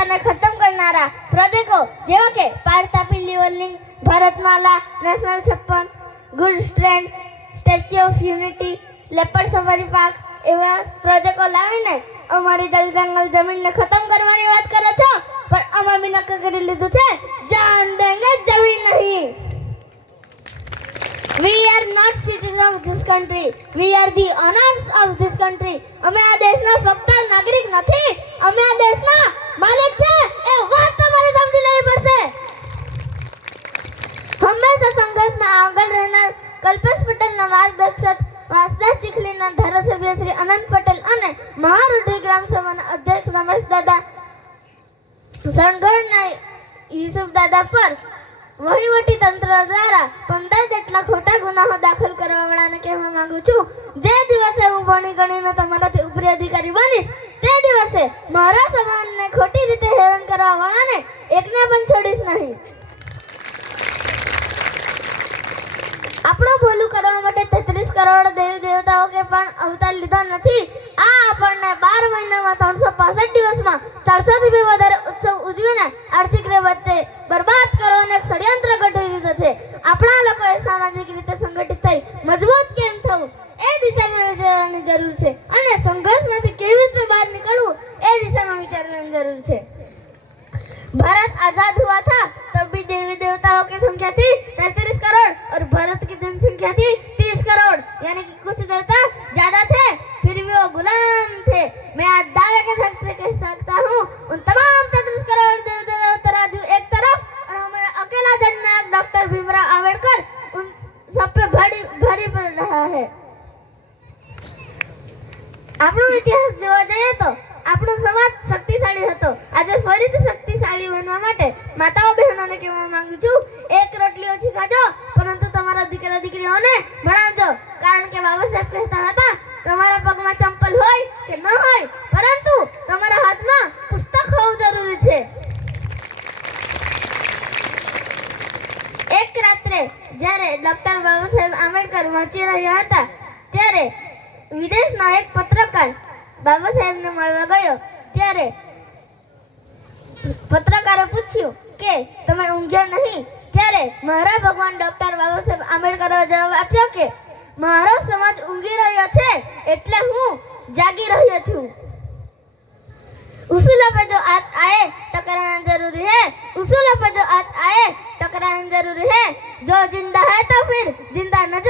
अस्मिताने खत्म करणारा प्रोजेक्टो जेवा के पारतापी लेवलिंग, भारतमाला, नेशनल 56, गुड स्ट्रेंड, Statue of Unity, leopard safari park એવા પ્રોજેક્ટો લાવીને અમારી જંગલ જમીનને ખતમ કરવાની વાત કરો છો, પણ અમે બી નક્કી કરી લીધું છે જાન દેંગે જમીન નહીં. We are not citizens of this country. We are the owners of this country. અમે આ દેશના ફક્ત નાગરિક નથી, અમે આ દેશના માલિક છે. એ વાત તમારે સમજી લેવી પડશે. હંમેશા સંઘર્ષમાં આગળ રહેનાર કલ્પેશ પટેલના માર્ગદર્શક વાસદા ચીખલીના ધારાસભ્ય શ્રી અનંત પટેલ અને મહારૂઢી ગ્રામ સભાના અધ્યક્ષ રમેશ દાદા સંઘરના યુસુફ દાદા પર વહીવટી તંત્ર દ્વારા 15 જેટલા ખોટા ગુનાઓ દાખલ કરવાવાળાને કહેવા માંગુ છું, જે દિવસે હું ભણી ગણીને તમારાથી ઉપરી અધિકારી બનીશ તે દિવસે મારા સમાનને ખોટી રીતે હેરાન કરવાવાળાને એકને પણ છોડીશ નહીં. આપણું ભલું કરવા માટે 33 કરોડ દેવી દેવતાઓ કે પણ અવતાર લીધા નથી. આ આપણને 12 મહિનામાં 365 દિવસમાં 400 થી વધારે ઉત્સવ ઉજવીને આર્થિક રીતે બરબાદ કરવાનો એક ષડયંત્ર ઘડી લીધો છે. આપણા લોકોએ સામાજિક રીતે સંગઠિત થઈ મજબૂત કેમ થવું એ દિશામાં વિચારવાની જરૂર છે અને સંઘર્ષમાંથી કેવી રીતે બહાર નીકળવું એ દિશામાં વિચારવાની જરૂર છે. भारत आजाद हुआ था तब भी देवी देवताओं की संख्या थी 33 करोड़ और भारत की जनसंख्या थी 30 करोड़, यानी कि कुछ देवता ज्यादा थे फिर भी वो गुलाम थे. मैं आज दावे के साथ कह सकता हूँ उन तमाम 33 करोड़ देवी देवता तराजू एक तरफ और हमारा अकेला जननायक डॉक्टर भीमराव आंबेडकर उन सब पे भारी पड़ रहा है. આપણો ઇતિહાસ જોવા જઈએ તો આપણો સમાજ શક્તિશાળી હતો. આજે ફરીથી શક્તિશાળી બનવા માટે માતાઓ બહેનોને કહેવા માંગુ છું, એક રોટલી ઓછી ખાજો પરંતુ તમારા દીકરા દીકરીઓને ભણાવજો. કારણ કે બાબા સાહેબ કહેતા હતા તમારા પગમાં ચંપલ હોય કે ન હોય પરંતુ તમારા હાથમાં પુસ્તક હોવું જરૂરી છે. એક રાત્રે જ્યારે ડોક્ટર બાબા સાહેબ આંબેડકર વાંચી રહ્યા હતા ત્યારે વિદેશનો એક પત્રકાર બાબા સાહેબને મળવા ગયો. ત્યારે પત્રકારે પૂછ્યું કે તમે ઊંઘ્યા નહીં? ત્યારે મારા ભગવાન ડોક્ટર બાબા સાહેબ આંબેડકરે જવાબ આપ્યો કે મારો સમાજ ઊંઘી રહ્યો છે એટલે હું જાગી રહ્યો છું. उसूलों पे जो आज आए टकराना जरूरी है, उसूलों पे जो आज आए टकराना जरूरी है. जो जिंदा है तो फिर जिंदा नजर